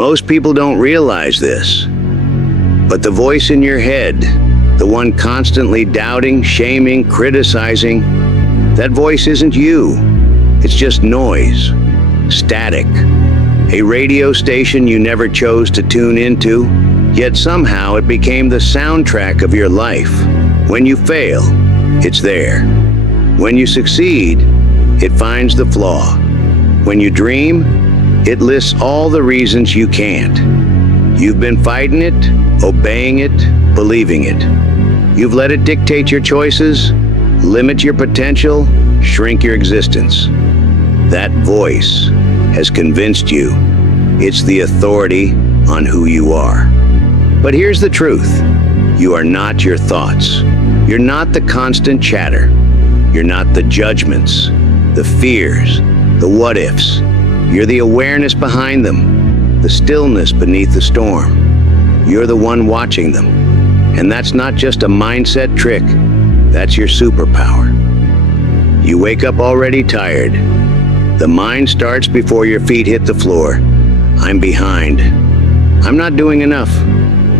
Most people don't realize this, but the voice in your head, the one constantly doubting, shaming, criticizing, that voice isn't you. It's just noise, static, a radio station you never chose to tune into, yet somehow it became the soundtrack of your life. When you fail, it's there. When you succeed, it finds the flaw. When you dream, it lists all the reasons you can't. You've been fighting it, obeying it, believing it. You've let it dictate your choices, limit your potential, shrink your existence. That voice has convinced you it's the authority on who you are. But here's the truth. You are not your thoughts. You're not the constant chatter. You're not the judgments, the fears, the what-ifs. You're the awareness behind them, the stillness beneath the storm. You're the one watching them. And that's not just a mindset trick. That's your superpower. You wake up already tired. The mind starts before your feet hit the floor. I'm behind. I'm not doing enough.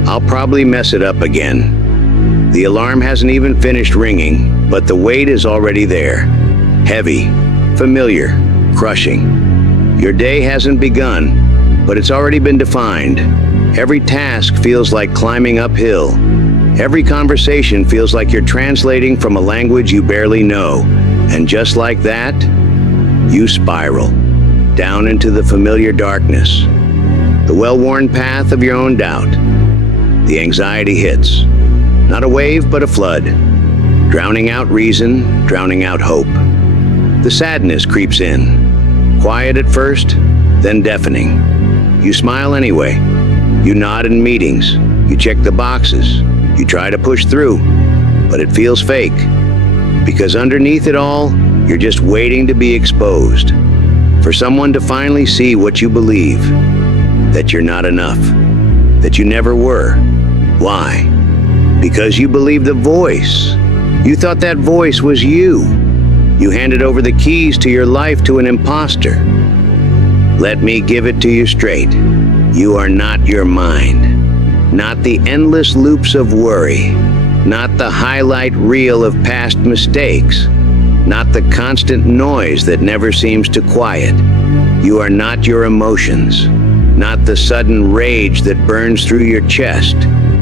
I'll probably mess it up again. The alarm hasn't even finished ringing, but the weight is already there. Heavy, familiar, crushing. Your day hasn't begun, but it's already been defined. Every task feels like climbing uphill. Every conversation feels like you're translating from a language you barely know. And just like that, you spiral down into the familiar darkness, the well-worn path of your own doubt. The anxiety hits, not a wave, but a flood, drowning out reason, drowning out hope. The sadness creeps in, quiet at first, then deafening. You smile anyway. You nod in meetings. You check the boxes. You try to push through, but it feels fake. Because underneath it all, you're just waiting to be exposed. For someone to finally see what you believe. That you're not enough. That you never were. Why? Because you believed the voice. You thought that voice was you. You handed over the keys to your life to an imposter. Let me give it to you straight. You are not your mind. Not the endless loops of worry. Not the highlight reel of past mistakes. Not the constant noise that never seems to quiet. You are not your emotions. Not the sudden rage that burns through your chest.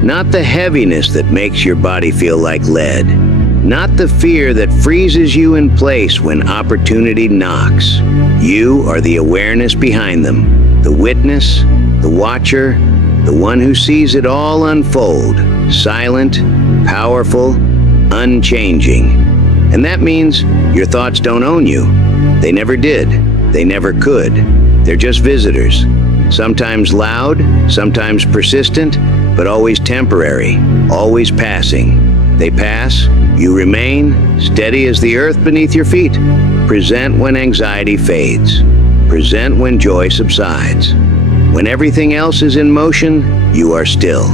Not the heaviness that makes your body feel like lead. Not the fear that freezes you in place when opportunity knocks. You are the awareness behind them, the witness, the watcher, the one who sees it all unfold, silent, powerful, unchanging. And that means your thoughts don't own you. They never did. They never could. They're just visitors. Sometimes loud, sometimes persistent, but always temporary, always passing. They pass, you remain, steady as the earth beneath your feet. Present when anxiety fades. Present when joy subsides. When everything else is in motion, you are still.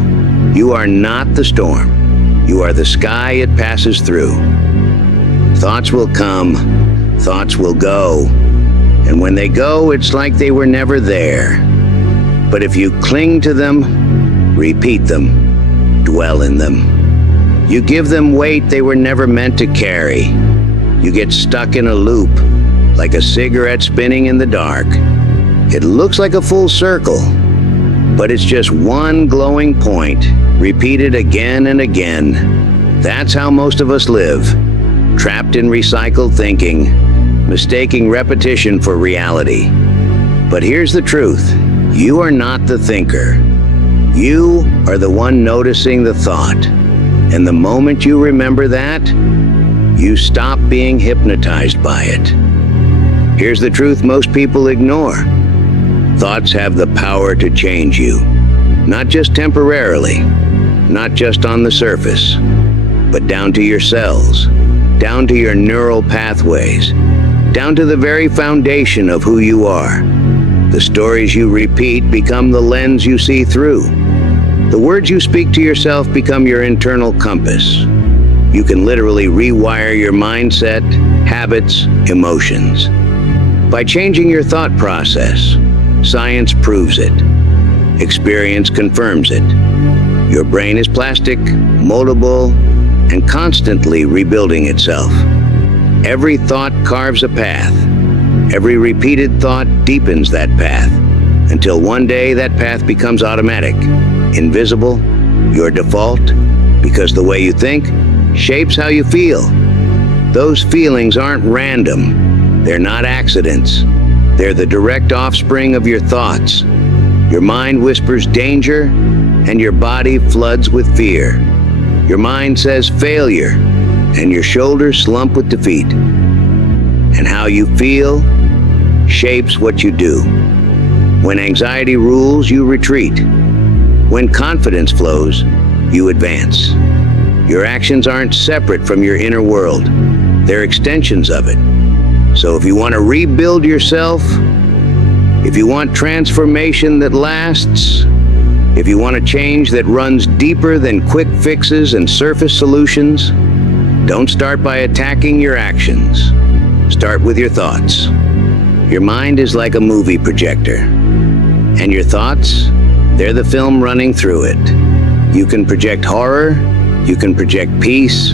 You are not the storm. You are the sky it passes through. Thoughts will come, thoughts will go. And when they go, it's like they were never there. But if you cling to them, repeat them, dwell in them. You give them weight they were never meant to carry. You get stuck in a loop, like a cigarette spinning in the dark. It looks like a full circle, but it's just one glowing point, repeated again and again. That's how most of us live, trapped in recycled thinking, mistaking repetition for reality. But here's the truth. You are not the thinker. You are the one noticing the thought. And the moment you remember that, you stop being hypnotized by it. Here's the truth most people ignore. Thoughts have the power to change you. Not just temporarily, not just on the surface, but down to your cells, down to your neural pathways, down to the very foundation of who you are. The stories you repeat become the lens you see through. The words you speak to yourself become your internal compass. You can literally rewire your mindset, habits, emotions. By changing your thought process, science proves it. Experience confirms it. Your brain is plastic, moldable, and constantly rebuilding itself. Every thought carves a path. Every repeated thought deepens that path, until one day that path becomes automatic, invisible, your default, because the way you think shapes how you feel. Those feelings aren't random. They're not accidents. They're the direct offspring of your thoughts. Your mind whispers danger, and your body floods with fear. Your mind says failure, and your shoulders slump with defeat. And how you feel shapes what you do. When anxiety rules, you retreat. When confidence flows, you advance. Your actions aren't separate from your inner world. They're extensions of it. So if you want to rebuild yourself, if you want transformation that lasts, if you want a change that runs deeper than quick fixes and surface solutions, don't start by attacking your actions. Start with your thoughts. Your mind is like a movie projector, and your thoughts, they're the film running through it. You can project horror, you can project peace,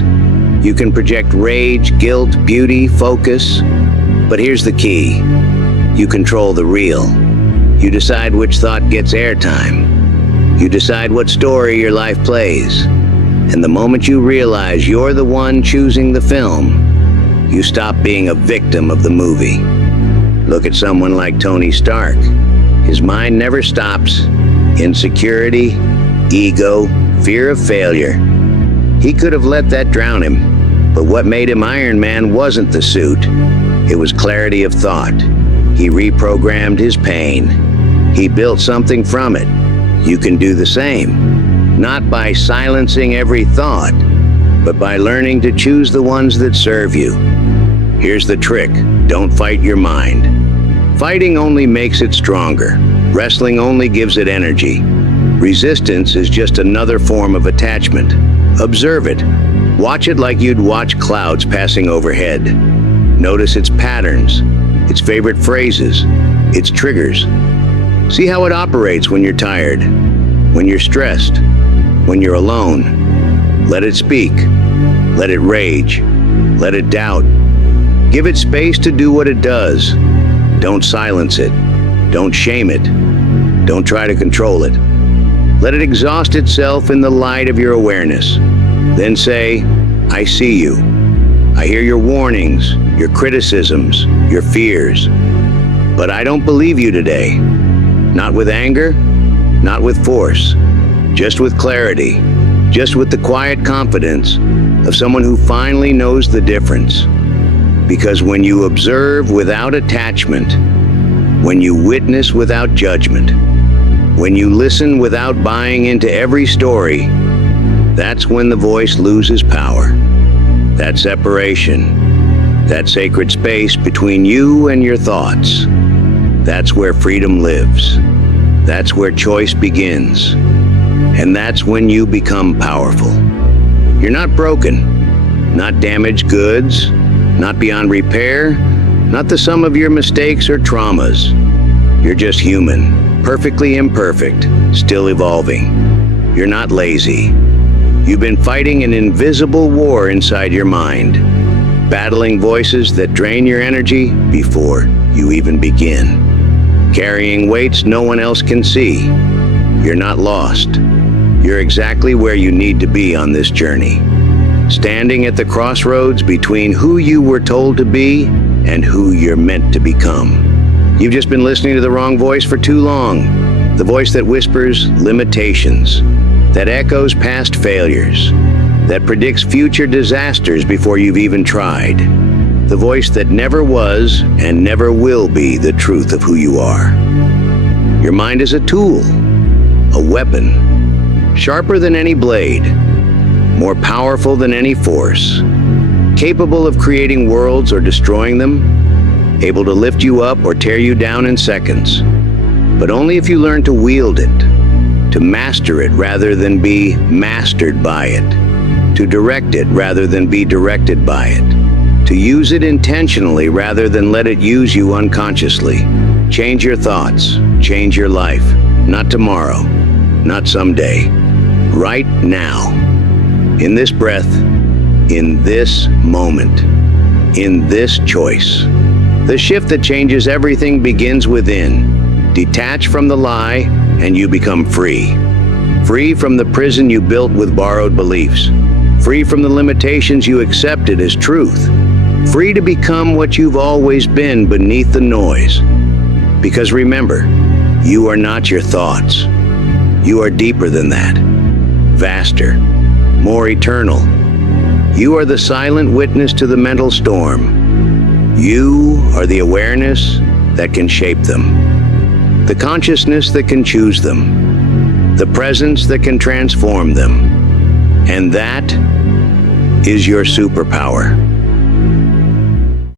you can project rage, guilt, beauty, focus. But here's the key. You control the real. You decide which thought gets airtime. You decide what story your life plays. And the moment you realize you're the one choosing the film, you stop being a victim of the movie. Look at someone like Tony Stark. His mind never stops. Insecurity, ego, fear of failure. He could have let that drown him, but what made him Iron Man wasn't the suit. It was clarity of thought. He reprogrammed his pain. He built something from it. You can do the same, not by silencing every thought, but by learning to choose the ones that serve you. Here's the trick. Don't fight your mind. Fighting only makes it stronger. Wrestling only gives it energy. Resistance is just another form of attachment. Observe it. Watch it like you'd watch clouds passing overhead. Notice its patterns, its favorite phrases, its triggers. See how it operates when you're tired, when you're stressed, when you're alone. Let it speak. Let it rage. Let it doubt. Give it space to do what it does. Don't silence it. Don't shame it. Don't try to control it. Let it exhaust itself in the light of your awareness. Then say, I see you. I hear your warnings, your criticisms, your fears. But I don't believe you today. Not with anger, not with force, just with clarity, just with the quiet confidence of someone who finally knows the difference. Because when you observe without attachment, when you witness without judgment, when you listen without buying into every story, that's when the voice loses power. That separation, that sacred space between you and your thoughts, that's where freedom lives. That's where choice begins. And that's when you become powerful. You're not broken, not damaged goods, not beyond repair, not the sum of your mistakes or traumas. You're just human, perfectly imperfect, still evolving. You're not lazy. You've been fighting an invisible war inside your mind, battling voices that drain your energy before you even begin. Carrying weights no one else can see. You're not lost. You're exactly where you need to be on this journey. Standing at the crossroads between who you were told to be and who you're meant to become. You've just been listening to the wrong voice for too long. The voice that whispers limitations, that echoes past failures, that predicts future disasters before you've even tried. The voice that never was and never will be the truth of who you are. Your mind is a tool, a weapon, sharper than any blade, more powerful than any force, capable of creating worlds or destroying them, able to lift you up or tear you down in seconds, but only if you learn to wield it, to master it rather than be mastered by it, to direct it rather than be directed by it, to use it intentionally rather than let it use you unconsciously. Change your thoughts, change your life. Not tomorrow, not someday. Right now. In this breath, in this moment, in this choice. The shift that changes everything begins within. Detach from the lie, and you become free. Free from the prison you built with borrowed beliefs. Free from the limitations you accepted as truth. Free to become what you've always been beneath the noise. Because remember, you are not your thoughts. You are deeper than that. Vaster. More eternal. You are the silent witness to the mental storm. You are the awareness that can shape them. The consciousness that can choose them. The presence that can transform them. And that is your superpower.